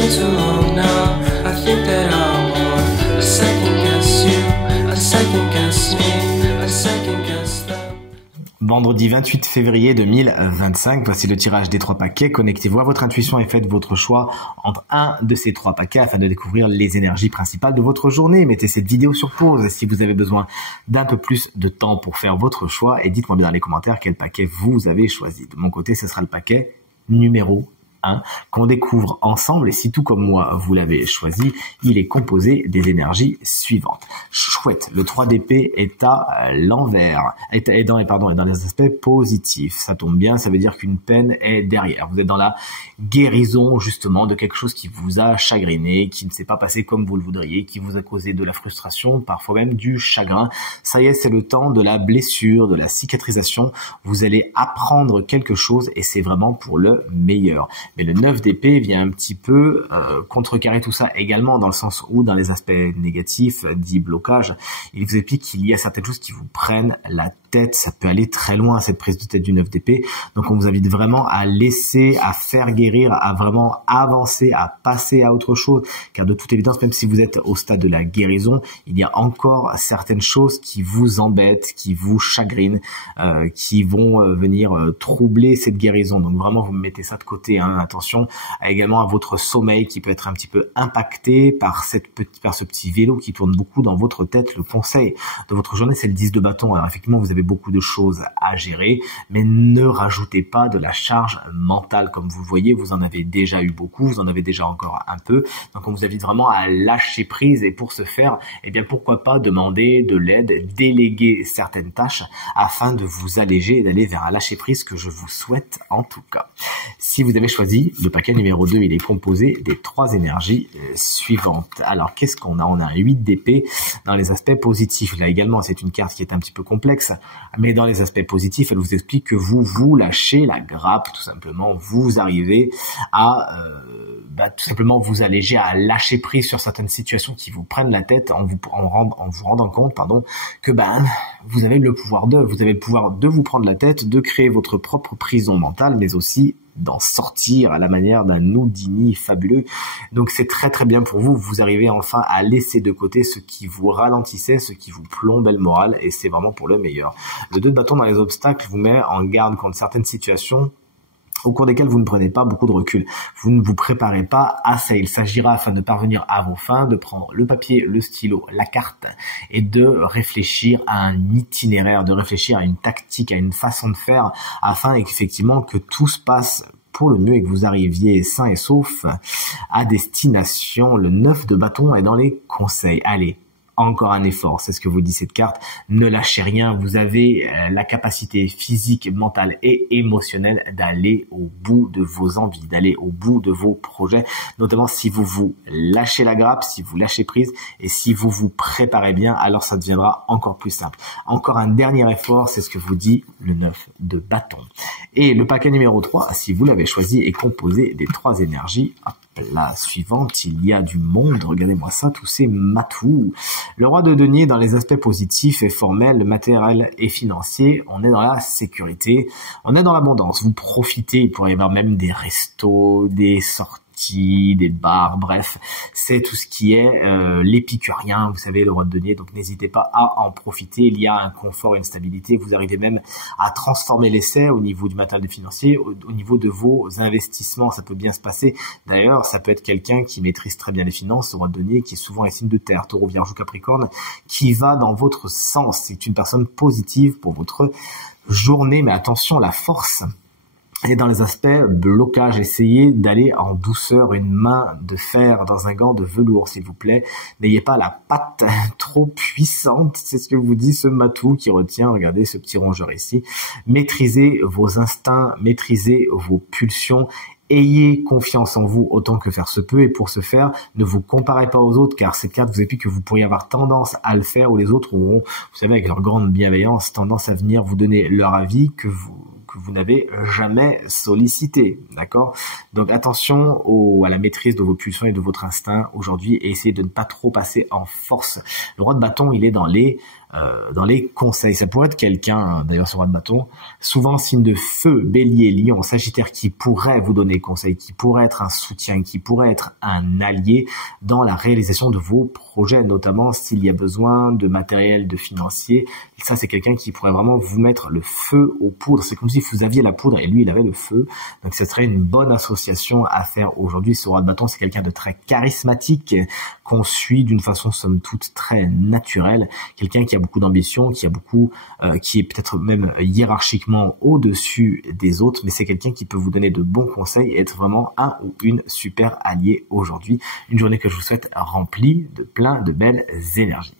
been too long now. I think that I want a second guess you, a second guess me, a second guess them. Vendredi 28 février 2025, voici le tirage des 3 paquets. Connectez-vous à votre intuition et faites votre choix entre un de ces 3 paquets afin de découvrir les énergies principales de votre journée. Mettez cette vidéo sur pause si vous avez besoin d'un peu plus de temps pour faire votre choix et dites-moi bien dans les commentaires quel paquet vous avez choisi. De mon côté, ce sera le paquet numéro 1 qu'on découvre ensemble et si tout comme moi vous l'avez choisi, il est composé des énergies suivantes. Chouette, le 3 d'épée est à l'envers, est dans les aspects positifs. Ça tombe bien, ça veut dire qu'une peine est derrière. Vous êtes dans la guérison justement de quelque chose qui vous a chagriné, qui ne s'est pas passé comme vous le voudriez, qui vous a causé de la frustration, parfois même du chagrin. Ça y est, c'est le temps de la blessure, de la cicatrisation. Vous allez apprendre quelque chose et c'est vraiment pour le meilleur. Mais le 9 d'épée vient un petit peu contrecarrer tout ça également dans le sens où dans les aspects négatifs, dit blocage, il vous explique qu'il y a certaines choses qui vous prennent la tête. Ça peut aller très loin cette prise de tête du 9 d'épée. Donc on vous invite vraiment à laisser, à faire guérir, à vraiment avancer, à passer à autre chose. Car de toute évidence, même si vous êtes au stade de la guérison, il y a encore certaines choses qui vous embêtent, qui vous chagrinent, qui vont venir troubler cette guérison. Donc vraiment, vous mettez ça de côté, hein. Attention également à votre sommeil qui peut être un petit peu impacté par ce petit vélo qui tourne beaucoup dans votre tête. Le conseil de votre journée, c'est le 10 de bâton. Alors effectivement, vous avez beaucoup de choses à gérer, mais ne rajoutez pas de la charge mentale. Comme vous le voyez, vous en avez déjà eu beaucoup, vous en avez déjà encore un peu. Donc on vous invite vraiment à lâcher prise et pour ce faire, eh bien pourquoi pas demander de l'aide, déléguer certaines tâches afin de vous alléger et d'aller vers un lâcher prise que je vous souhaite en tout cas. Si vous avez choisi le paquet numéro 2, il est composé des 3 énergies suivantes. Alors, qu'est-ce qu'on a? On a un 8 d'épée dans les aspects positifs. Là également, c'est une carte qui est un petit peu complexe, mais dans les aspects positifs, elle vous explique que vous lâchez la grappe, tout simplement. Vous arrivez à tout simplement vous alléger, à lâcher prise sur certaines situations qui vous prennent la tête en vous rendant compte, que vous avez le pouvoir de vous prendre la tête, de créer votre propre prison mentale, mais aussi d'en sortir à la manière d'un Houdini fabuleux. Donc c'est très très bien pour vous. Vous arrivez enfin à laisser de côté ce qui vous ralentissait, ce qui vous plombait le moral, et c'est vraiment pour le meilleur. Le 2 de bâton dans les obstacles vous met en garde contre certaines situations au cours desquelles vous ne prenez pas beaucoup de recul. Vous ne vous préparez pas assez. Il s'agira, afin de parvenir à vos fins, de prendre le papier, le stylo, la carte et de réfléchir à un itinéraire, de réfléchir à une tactique, à une façon de faire, afin effectivement que tout se passe pour le mieux et que vous arriviez sain et sauf à destination. Le 9 de bâton est dans les conseils. Allez, encore un effort, c'est ce que vous dit cette carte. Ne lâchez rien, vous avez la capacité physique, mentale et émotionnelle d'aller au bout de vos envies, d'aller au bout de vos projets, notamment si vous lâchez la grappe, si vous lâchez prise et si vous vous préparez bien, alors ça deviendra encore plus simple. Encore un dernier effort, c'est ce que vous dit le 9 de bâton. Et le paquet numéro 3, si vous l'avez choisi, est composé des 3 énergies. La suivante, il y a du monde, regardez-moi ça, tous ces matous. Le roi de denier dans les aspects positifs et formels, matériels et financiers, on est dans la sécurité, on est dans l'abondance, vous profitez, il pourrait y avoir même des restos, des sorties, des bars, bref, c'est tout ce qui est l'épicurien, vous savez, le roi de denier, donc n'hésitez pas à en profiter, il y a un confort et une stabilité, vous arrivez même à transformer l'essai au niveau du matériel financier, au niveau de vos investissements, ça peut bien se passer. D'ailleurs, ça peut être quelqu'un qui maîtrise très bien les finances, le roi de denier, qui est souvent un signe de terre, taureau, vierge ou capricorne, qui va dans votre sens, c'est une personne positive pour votre journée, mais attention, la force. Et dans les aspects blocage, essayez d'aller en douceur, une main de fer dans un gant de velours, s'il vous plaît. N'ayez pas la patte trop puissante, c'est ce que vous dit ce matou qui retient, regardez ce petit rongeur ici. Maîtrisez vos instincts, maîtrisez vos pulsions. Ayez confiance en vous autant que faire se peut et pour ce faire, ne vous comparez pas aux autres car cette carte vous explique que vous pourriez avoir tendance à le faire ou les autres auront, vous savez, avec leur grande bienveillance, tendance à venir vous donner leur avis que vous n'avez jamais sollicité, d'accord? Donc attention à la maîtrise de vos pulsions et de votre instinct aujourd'hui et essayez de ne pas trop passer en force. Le roi de bâton, il est dans les dans les conseils. Ça pourrait être quelqu'un, d'ailleurs ce roi de bâton, souvent signe de feu, bélier, lion, sagittaire, qui pourrait vous donner conseil, qui pourrait être un soutien, qui pourrait être un allié dans la réalisation de vos projets, notamment s'il y a besoin de matériel, de financier. Ça, c'est quelqu'un qui pourrait vraiment vous mettre le feu aux poudres. C'est comme si vous aviez la poudre et lui, il avait le feu. Donc, ce serait une bonne association à faire aujourd'hui. Ce roi de bâton, c'est quelqu'un de très charismatique, qu'on suit d'une façon, somme toute, très naturelle. Quelqu'un qui a beaucoup d'ambition, qui est peut-être même hiérarchiquement au-dessus des autres, mais c'est quelqu'un qui peut vous donner de bons conseils et être vraiment un ou une super alliée aujourd'hui. Une journée que je vous souhaite remplie de plein de belles énergies.